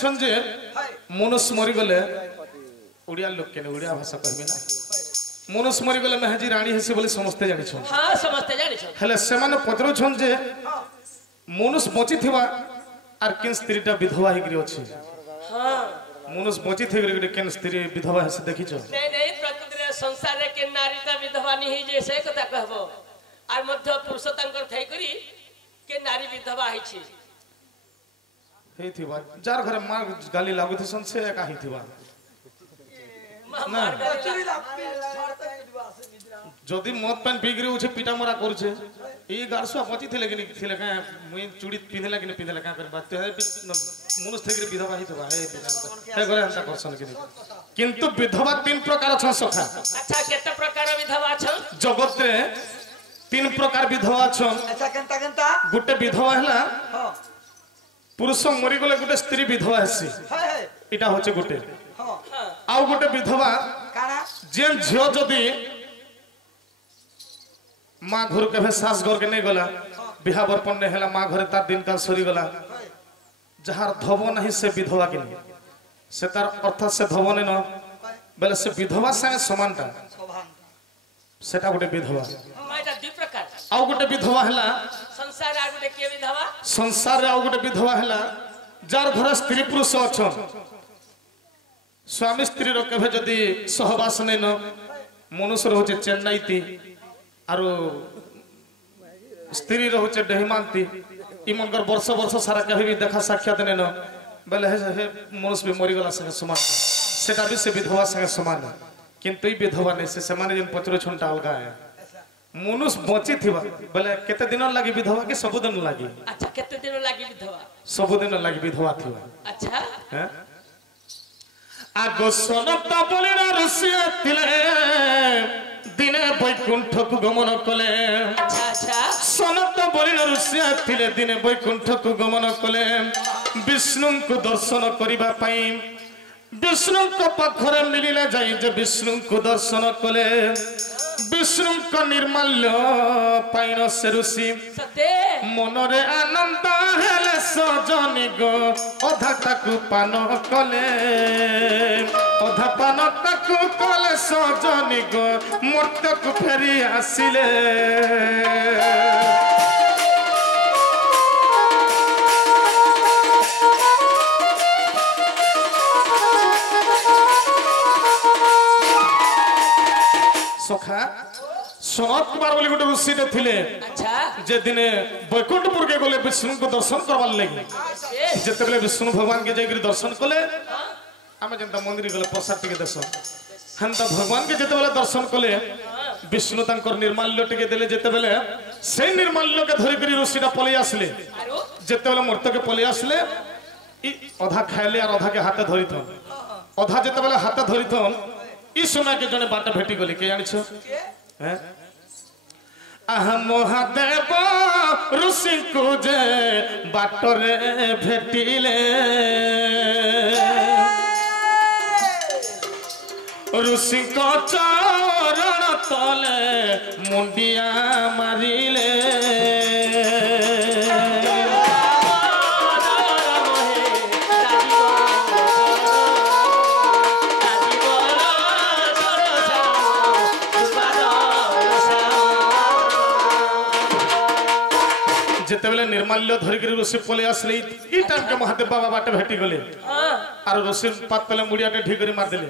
जान जे मनुष्य मरी गले ओडिया लोक के ओडिया भाषा कहबे ना मनुष्य मरी गले मेहजी रानी हेसी बोली समस्ते जानि छन हां समस्ते जानि छन हेले से माने पत्रो छन जे मनुष्य बची थिबा आर केन स्त्रीटा विधवा ही गिरी अछि हां मनुष्य बची थे गिरी केन स्त्री विधवा हेसी देखि छ नहीं प्रकृति रे संसार रे के नारीटा विधवा नहीं जे से कथा कहबो आर मध्य पुरुष तांकर थई करी के नारी विधवा है छी हे थिबा जार घरे मार गाली लागुथि सन से एका ही थिबा ना जदी मत पेन बिगरी उछे पिटा मरा करछे ई गारसुआ पची थिले कि थिले का मुई चूड़ी पिनला कि पिनला का कर बात है मनुष्य थेगिरी विधवा ही थिबा हे घरे हंता करसन कि किंतु विधवा तीन प्रकार छ सखा अच्छा केते प्रकार विधवा छ जगत रे तीन प्रकार विधवा छ अच्छा केनता केनता गुटे विधवा हला हां पुरुष मरि गले गुटे स्त्री विधवा हसी हाय हाय इटा होचे गुटे हां आउ गुटे विधवा काना जेन झियो जदी मां घर के सास घर के नहीं गला बिहा बरपन ने हला मां घरे तार दिन काल सरी गला जहार धब नहीं से विधवा के से तार अर्थ से धब ने न बेले से विधवा संगे समानता सेटा गुटे विधवा माइटा दु प्रकार आउ गुटे विधवा हला संसार आ गुटे के विधवा संसार रे आउ गुटे विधवा हला जार घर स्त्री पुरुष अछन स्वामी स्त्री रो केभे जदी सहवास नै न मनुष्य रहउचे चेन्नई ती आरो स्त्री रहउचे डेहमांती ई मनकर वर्ष वर्ष सारा केभे भी देखा साक्षात नै न बेले हे मनुष्य भी मरि गला संगे समान सेटा भी से विधवा संगे समान किंतु ई विधवा नै से माने जन पचरो छंटा अलगा है मनुष्य बची थिबा बेले केते दिन लागि विधवा के सब दिन लागि अच्छा केते दिन लागि विधवा सब दिन लागि विधवा थिबा अच्छा हैं आगो सोनता बोलिना ऋषि थिले दिने बैकुंठ को गमन कले अच्छा अच्छा सोनता बोलिना ऋषि थिले दिने बैकुंठ को गमन कले विष्णु को दर्शन करिबा पई विष्णु को पाखरे मिलिले जाई जे विष्णु को दर्शन कले विष्णु को निर्मल्य पाइन से ऋषि सते मनरे आनंद हेले सजनी गो अधा ताकू पान कले अधा पान ताकू कले सजनी गो मर्त्य को फेरी आसिले सखा सनत कुमार बोली गोटे ऋषि थिले अच्छा जे दिने बैकुंठपुर के गले विष्णु को दर्शन करवार लगी जेते बेले विष्णु भगवान के जाई दर्शन कले आमे जनता मंदिर गले प्रसाद टिके देस हंता भगवान के जेते बेले दर्शन कले विष्णु तांकर निर्माल्य टिके देले जेते बेले से निर्माल्य के धरि करी ऋषिटा पले आसले जेते बेले मूर्त के पले आसले ई आधा खाइले और आधा के हाथे धरिथन आधा जेते बेले हाथे धरिथन ई समय के जने बाट भेटी गली के जानि छ हैं आहा महादेव ऋषि को जे बाटरे भेटिले ऋषि को चरण तले मुंडिया मारिले जेतेबेले निर्माल्य धरिक ऋषि पले आसले ई टाइम के महादेव बाबा बाटे भेटी गले आर ऋषि पात तले मुड़ियाटे ढिगरी मार देले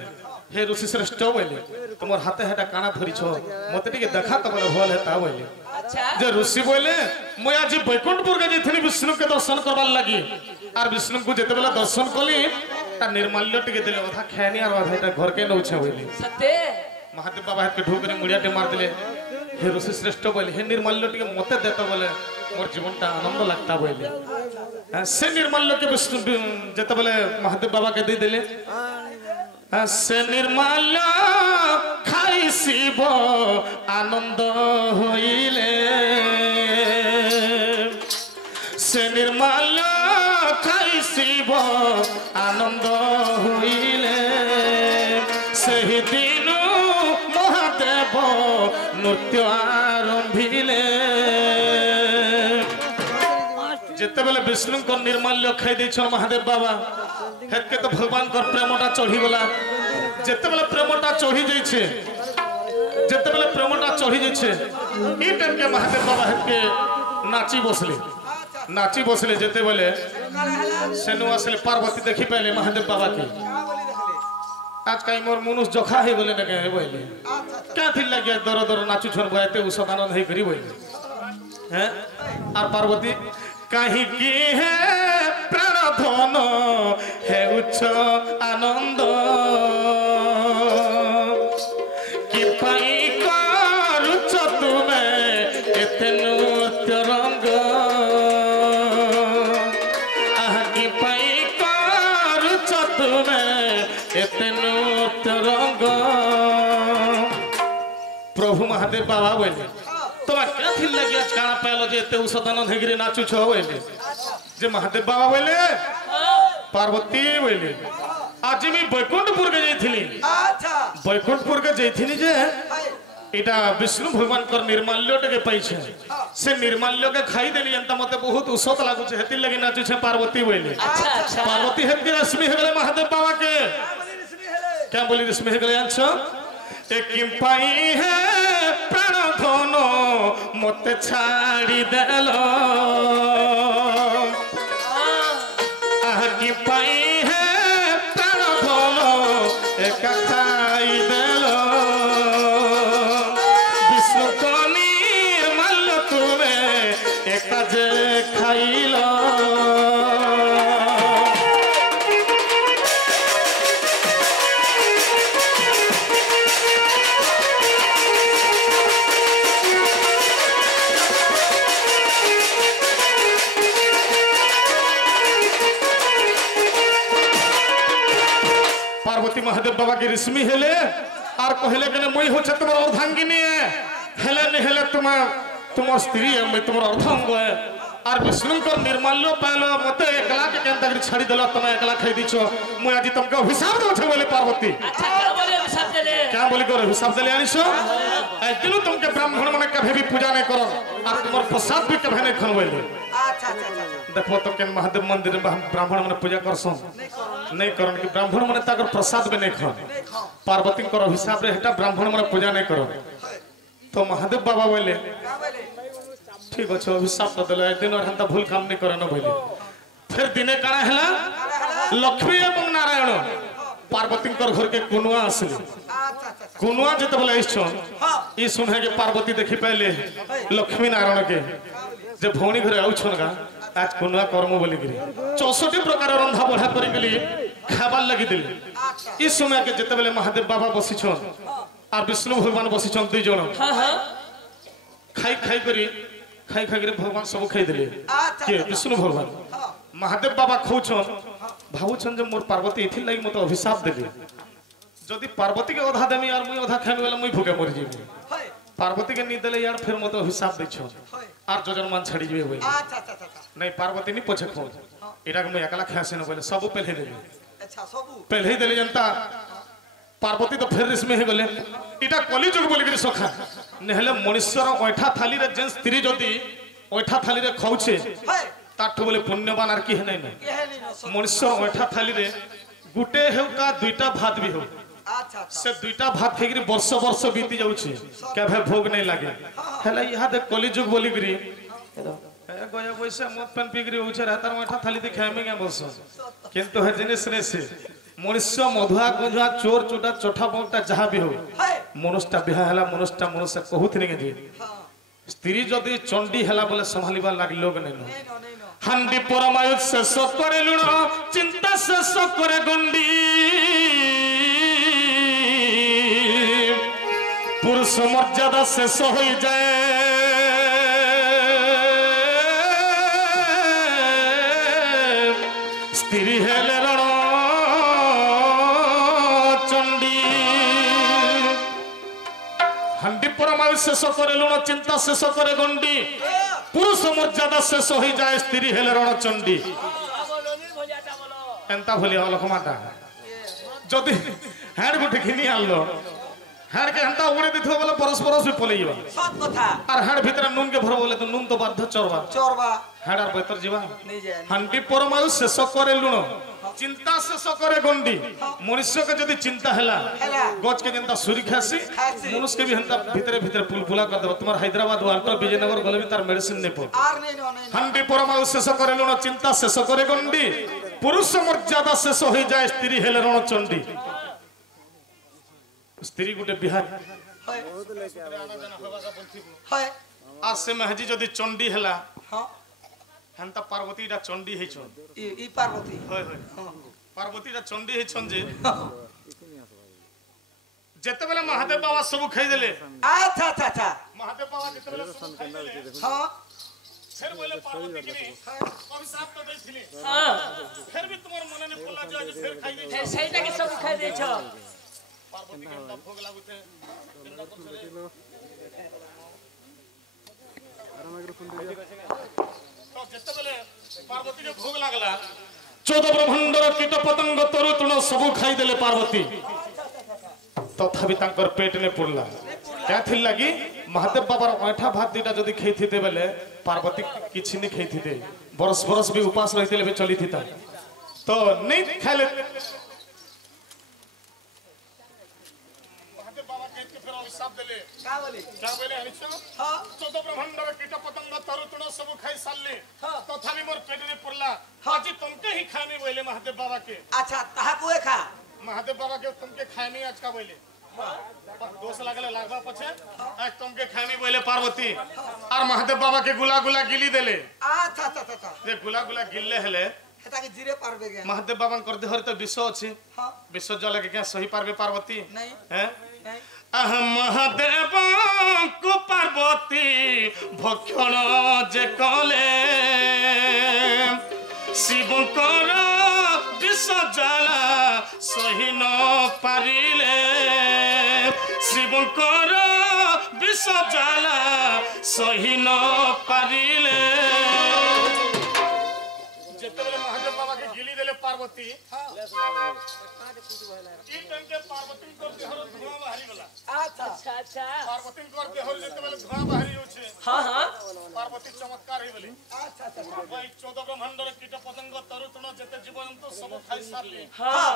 हे ऋषि श्रेष्ठ बोले तुमर हाथे हेटा काना धरि छ मते टिके देखा तमरे भल हेता बोले अच्छा जे ऋषि बोले मैं आज बैकुंठपुर के जेथनी विष्णु के दर्शन करबार लागि आर विष्णु को जेतेबेले दर्शन कली ता निर्माल्य टिके देले आधा खानी आर आधा हेटा घर के नउछे बोले सते महादेव बाबा हेट के ढुगरी मुड़ियाटे मार देले हे ऋषि श्रेष्ठ बोले हे निर्माल्य टिके मते देता बोले मोर जीवनटा आनंद लगता बोले से निर्माल्य के विष्णु जेते बोले महादेव बाबा के दे देले से निर्माल्य खाई शिव आनंद होइले से निर्माल्य खाई शिव आनंद होइले सही दिन महादेव नृत्य आरंभिले जेते बेले विष्णु को निर्माल्य खाई दे महादेव बाबा हेतके तो भगवान को प्रेमटा चढ़ी गला जेते बेले प्रेमटा चढ़ी जाइछे जेते बेले प्रेमटा चढ़ी जाइछे ई टाइम के महादेव बाबा हेतके नाची बसले जेते बेले सेनु असले पार्वती देखि पहले महादेव बाबा के आज कहीं मोर मनुष्य जोखा है बोले ना कहे बोले क्या थी लग गया दर दर नाचू छोड़ बोते उस आनंद है करी बोले हैं और पार्वती कहीं की है प्राणधन है उच्च आनंद कि पाई करुच तुम्हें एते नृत्य रंग आह कि पाई करुच तुम्हें एते नृत्य रंग प्रभु महादेव बाबा बोले तो क्या थी लगी आज काना पाइलो जे एते उसदान हेगिरी नाचू छ बोले जे महादेव बाबा बोले पार्वती बोले आज मी बैकुंठपुर के जाइथिली अच्छा बैकुंठपुर के जाइथिनी जे एटा विष्णु भगवान कर निर्माल्य के पाइछे से निर्माल्य के खाई देली अंत मते बहुत उसत लागु छे हेति लगी नाचू छे पार्वती बोले अच्छा पार्वती हेति रश्मि हे गेले महादेव बाबा के क्या बोली रश्मि हे गेले आछो एक पाई है प्राण धन मते छाड़ी देलो आह की पाई है प्राण धन एक खाई देलो विष्णु को निर्मल तुम्हें एक जे खाइलो पार्वती महादेव बाबा की रश्मि हेले और कहले कि मुई हो तुम्हार अर्धांगिनी हेले नहीं हेले तुम स्त्री है मैं तुम्हार अर्धांग है और विष्णु को निर्माल्य पाइलो मते एकला के केनता कर छाड़ी देला तुम एकला खाई दिछो मुई आज तुमके अभिशाप दो छे बोले पार्वती अच्छा क्या बोले अभिशाप देले क्या बोली कर अभिशाप देले आनिसो दिनु तुमके ब्राह्मण माने कभी भी पूजा नहीं करो और तुम्हार प्रसाद भी कभी नहीं खन बोले अच्छा देखो तो केन महादेव मंदिर में ब्राह्मण माने पूजा करसो नहीं करन कि ब्राह्मण माने ताकर प्रसाद भी नहीं खन पार्वती को अभिशाप रे हेटा ब्राह्मण माने पूजा नहीं करो तो महादेव बाबा बोले ठीक अच्छे अभिशाप तो दिला दिन हंता भूल काम नहीं करे न बोले फिर दिने काना हैला लक्ष्मी एवं नारायण पार्वती घर के कुनुआ आसले कुनुआ जते बोले इछन ई सुने के पार्वती देखि पहले लक्ष्मी नारायण के जे भौणी घरे आउछन का आज कुनुआ कर्म बोली गिरी 64 प्रकार रंधा बढ़ा करी गेली खाबार लगी दिल ई समय के जते बेले महादेव बाबा बसिछन और विष्णु भगवान बसिछन दुई जण हां हां खाई करी भगवान सब खाई दिले के विष्णु भगवान महादेव बाबा खौछन भावुछन जे मोर पार्वती इथि लागि मते अभिशाप देली जदि पार्वती के अधा देमी और मुई अधा खाइबे वाला मुई भूखे मर जेबी पार्वती के नी देले यार फिर मते अभिशाप दैछन और जोजन मान छाड़ी जेबे बोले नहीं पार्वती नी पछे खौ एटा के मुई एकला खासे न बोले सब पहले देली अच्छा सब पहले ही देली जनता पार्वती तो फिर इसमें हे गले इटा कली जुग बोली के सखा नेहले मनुष्यर ओठा थाली रे जेन स्त्री जदी ओठा थाली रे खाउछे ताठो बोले पुण्यवान आर की है नहीं मनुष्यर ओठा थाली रे गुटे हेउ का दुईटा भात भी हो अच्छा से दुईटा भात खाइकरी वर्ष वर्ष बीती जाउछे केभे भोग नहीं लागे हेला इहा दे कली जुग बोली करी ए गया वैसे मत पेन पिगरी होछे रातर ओठा थाली दे खाएमे के बस किंतु हे जिनिस रे से मनुष्य मधुआ गुंजुआ चोर चोटा चोठा बोटा जहाँ भी हो मनुष्य बिहा हला मनुष्य कहूत नहीं जे स्त्री जदि चंडी हला बोले संभालिबा लागी लोग नहीं हांडी परमायु शेष करे लुण चिंता शेष करे गंडी पुरुष मर्यादा शेष हो जाए स्त्री हेले रण हांडी परमायु शेष करे लुण चिंता शेष करे गंडी पुरुष मर्यादा शेष हो जाए स्त्री हेले रणचंडी एंता भलिया लखमाटा जदि हैड गुटे घिनी आलो हाड़ के हंता उड़े दिथो बोले परस परस भी पले जीवा सत कथा और हाड़ भीतर नून के भरो बोले तो नून तो बाध्य चोरबा चोरबा हाड़ और बेहतर जीवा नहीं जाए हंडी परमायु शेष करे लुण चिंता शेष करे गंडी मनुष्य के जदी चिंता हैला गज के जनता सुरी खासी मनुष्य के भी हंता भीतर भीतर पुलपुला कर देबो तुम्हार हैदराबाद वाल्टर विजयनगर गले भी तार मेडिसिन ने पो आर नहीं नो नहीं हंडी परमायु शेष करे लुण चिंता शेष करे गंडी पुरुष मर्यादा शेष हो जाए स्त्री हेले रण चंडी स्त्री गुटे बिहार है आज से महजी जदी चंडी हैला हां हंता पार्वती डा चंडी है छन ई पार्वती होय होय पार्वती डा चंडी है छन जे जते बेला महादेव बाबा सब खाई देले अच्छा अच्छा अच्छा महादेव बाबा जते बेला सब खाई देले हां फिर बोले पार्वती की अभिशाप तो दैथिले हां फिर भी तुम्हार मन ने पल्ला जाय फिर खाई दे हे सेटा के सब खाइ दै छ पार्वती के अंदर भोग लागुते तो जते बेले पार्वती के भोग लागला 14 ब्रह्मांडर कीट पतंग तरु तृण सब खाई देले पार्वती तथापि तांकर पेट ने पुरला क्या थिल लगी महादेव बाबार ऐठा भात दीटा जदी खैथिते बेले पार्वती किछि नि खैथिते बरस बरस भी उपास रहिते भी चली थिता तो नहीं खाले महादेव बाबा कहत के फिर अभिशाप देले का बोली क्या बोले हरिचो हां 14 ब्रह्मांडर कीट पतंग तरु तृण सब खाई सालले हाँ। तथापि मोर पेट ने पुरला आज तुमके ही खाने बोले महादेव बाबा के अच्छा ताहा को खा महादेव बाबा के तुमके खाने आज का बोले दोष लागले लागबा पछे आज तुमके खानी बोले पार्वती और महादेव बाबा के गुला गुला गिली देले अच्छा अच्छा अच्छा ये गुला गुला गिल्ले हेले हेता के जीरे पारबे के महादेव बाबा कर देहर तो विष अछि हां विष जल के क्या सही पारबे पार्वती नहीं हैं नहीं अह महादेव को पार्वती भक्षण जे कले शिवकर विष जला सही न पारिले शिवकर विष जला सही न पारिले जेतेबेले महादेव बाबा के गिली देले पार्वती ई टाइम के पार्वती को देहर धुआं बाहरी वाला अच्छा अच्छा अच्छा पार्वती को देहर जेतेबेले धुआं बाहरी होछे हां हां पार्वती चमत्कार हे बोली अच्छा अच्छा भाई 14 ब्रह्मांडर कीट पतंग तरु तृण जेते जीवजंतु सब खाई सारले हां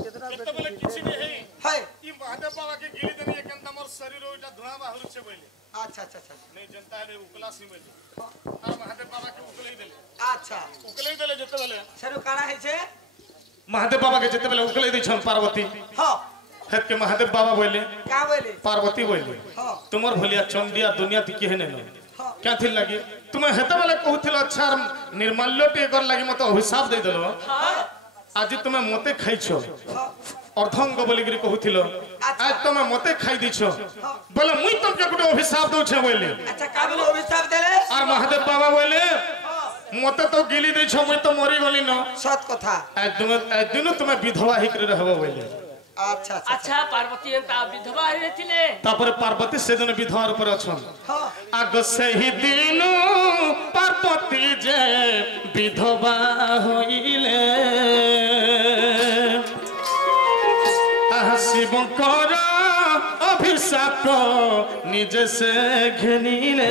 जेतेबेले किछि नै हे है ई महादेव बाबा के गिली देनी एकंत हमर शरीर ओटा धुआं बाहर छे बोले अच्छा अच्छा अच्छा नहीं जनता है उकला सी बोले और महादेव बाबा के उकलै देले अच्छा उकलै देले जेतेबेले सरू काना है छे महादेव बाबा के जेतेबेले उकलै दै छन पार्वती हां हेत के महादेव बाबा बोले का बोली पार्वती बोले हां तुमर भलिया चंडिया दुनिया ती के हेने हां क्या थिल लगी तुम हेते बेले कहथिल अच्छा निर्माल्य टे कर लगी मते अभिशाप दे देलो आज तुम मते खाइछो अर्धंग बोली गिरी कहथिल आज तुम मते खाइ दिछो बोले मुई तुमके गुटे अभिशाप दउ छे बोले अच्छा का बोली अभिशाप देले और महादेव बाबा बोले मते तो गिली दिछो मुई तो मरी गली न सत कथा आज दिन तुम विधवा हिक रहबो बोले अच्छा अच्छा अच्छा पार्वती एंता विधवा रे थिले तापर पार्वती से दिन विधवा ऊपर अछन हां आग से ही दिन पार्वती जे विधवा होइले शिवकर अभिशाप निजे से घेनिले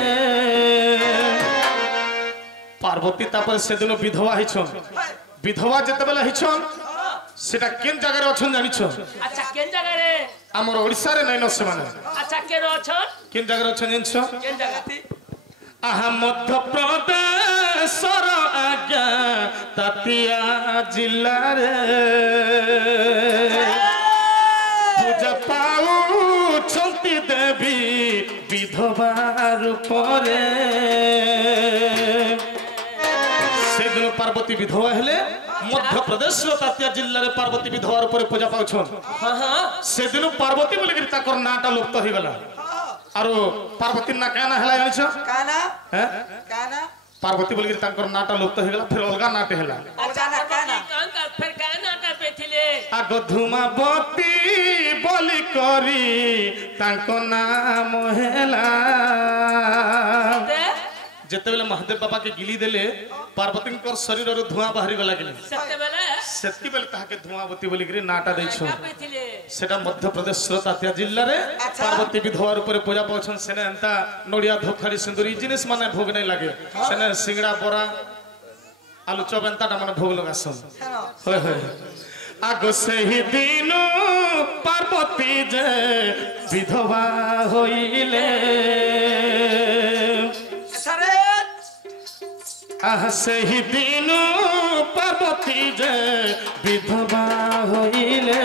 पार्वती तापर से दिन विधवा हिछन विधवा जते बेला हिछन सेटा केन जगह रे अछन जानिछ अच्छा केन जगह रे हमर ओडिसा रे नै न से माने अच्छा के रो छन केन जगह रे अछन जानिछ केन जगह थी आहा मध्य प्रदेश र आज्ञा तातिया जिल्ला रे पूजा पाऊ चलती देवी विधवा रूप रे से दिन पार्वती विधवा हेले मध्य प्रदेश रो तातिया जिल्ला रे पार्वती विधवा रूप रे पूजा पाउछन हां हां से दिन पार्वती बोले कि ताकर नाटा लुप्त हो गला आरो पार्वती ना काना हला जानिछ काना हैं काना पार्वती बोले कि ताकर नाटा लुप्त हो गला फिर अलगा नाटे हला अच्छा काना कान का फिर काना का पे थिले आग धूमावती बोली करी ताको नाम हेला जेते बेले महादेव बाबा के गिली देले पार्वती को शरीर रो धुआं बाहरी गला गेले सेति बेले ताके धुआवती बोली करी नाटा दैछो क्या पैथिले सेटा मध्य प्रदेश रो तातिया जिल्ला रे अच्छा। पार्वती विधवार ऊपर पूजा पाछन सेने एंता नोडिया धोखाड़ी सिंदूरी जिनिस माने भोग नै लागे सेने सिंगड़ा बरा आलू चप एंता ता माने भोग लगासन होय होय आगो से ही दिन पार्वती जे विधवा होइले अरे आह से ही दिन पार्वती जे विधवा होइले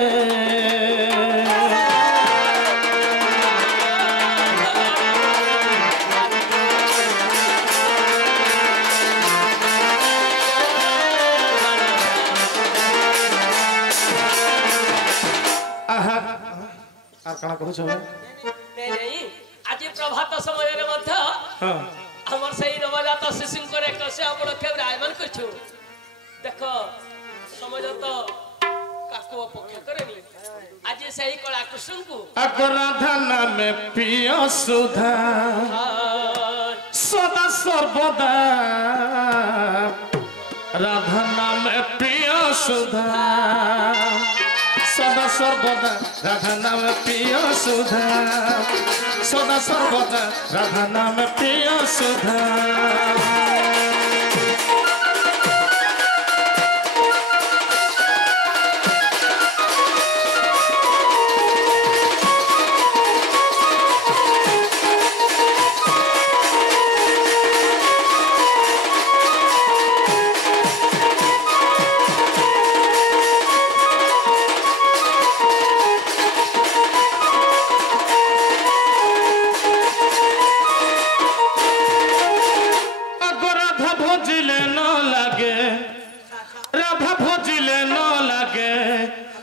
आहा आर काना कहू छ नहीं नहीं आज प्रभात समय रे मध्य हां हमर सही नवजात शिशु करे कसे आपण केबरा आयमन करछु देखो समझ तो काको पक्ष करेनी आज सही कला कुसुम को अगराधा नाम पिय सुधा सदा सर्वदा राधा नाम पिय सुधा सदा सर्वदा राधा नाम पिय सुधा सदा सर्वदा राधा नाम पिय सुधा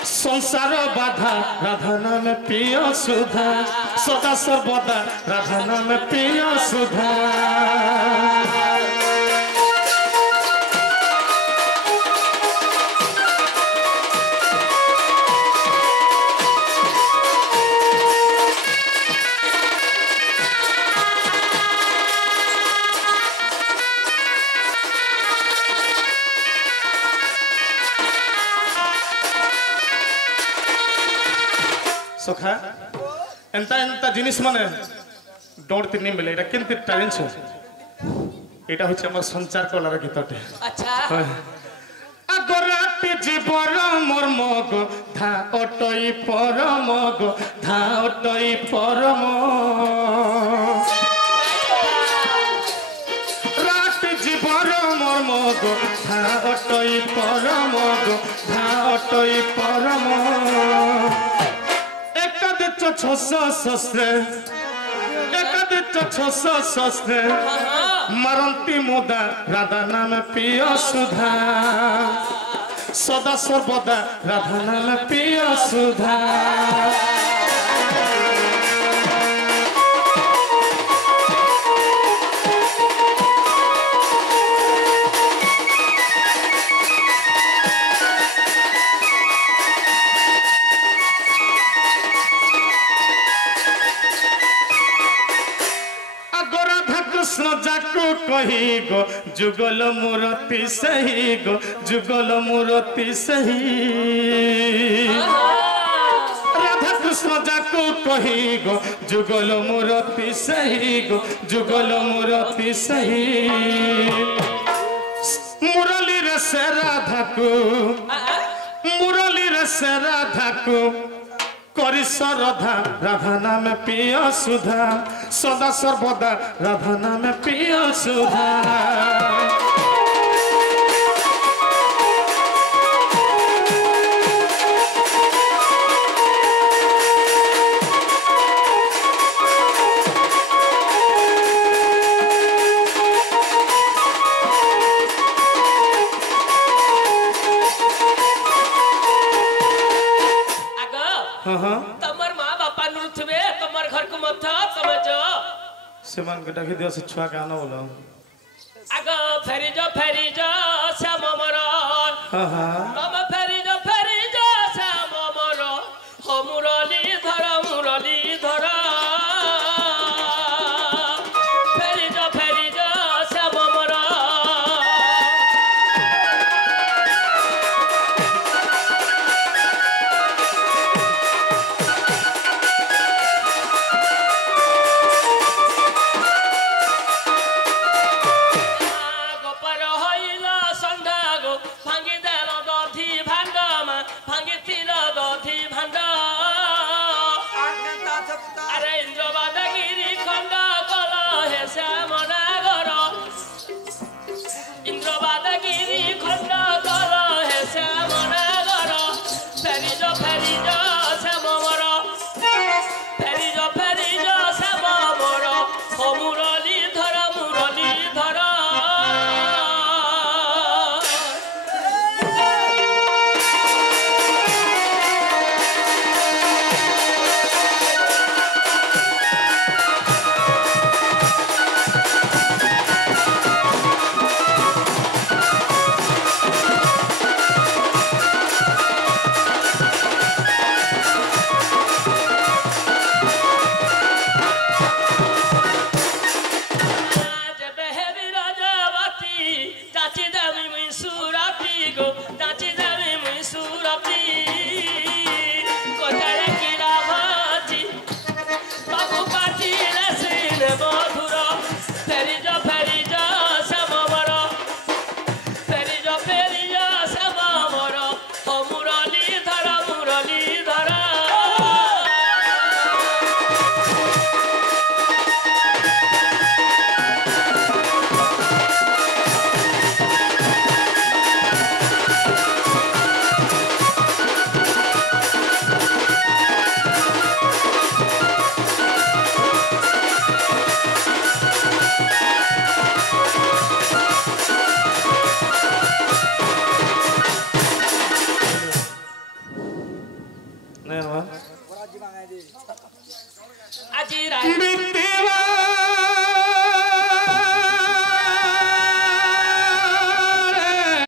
संसार बाधा राधा नाम पिय सुधा सदा सर्वदा राधा नाम पिय सुधा सखा एंता एंता जिनिस माने डोंट नहीं मिले एटा केनते टैलेंट छ एटा होचे हमर संचार कलार गीतटे अच्छा अगराटी जीवर मर्म गो धा अटई परम गो धा अटई परम राटी जीवर मर्म गो धा अटई परम गो धा अटई परम शस्त्र मरंती मुदा राधा नाम पिय सुधा सदा सर्वदा राधा नाम पिय सुधा कृष्ण जाको कही गो जुगल मूर्ति सही गो जुगल मूर्ति सही राधा कृष्ण जाको कही गो जुगल मूर्ति सही गो जुगल मूर्ति सही मुरली रे से राधा को मुरली रे से राधा को करी श्रद्धा राधा नाम पिय सुधा सदा सर्वदा राधा नाम पिय सुधा तमर माँ बापा नुथबे तमर घर को मत समझ सेमान के डाके दिया से छुआ के आना बोला आगो फेरी जो श्याम मर तम फेरी जो श्याम मर हो मुरली धर फेरी जो श्याम मर হে শ্যামনগর ইন্দ্রবাদগিরি খণ্ড কর হে শ্যামনগর ফেরি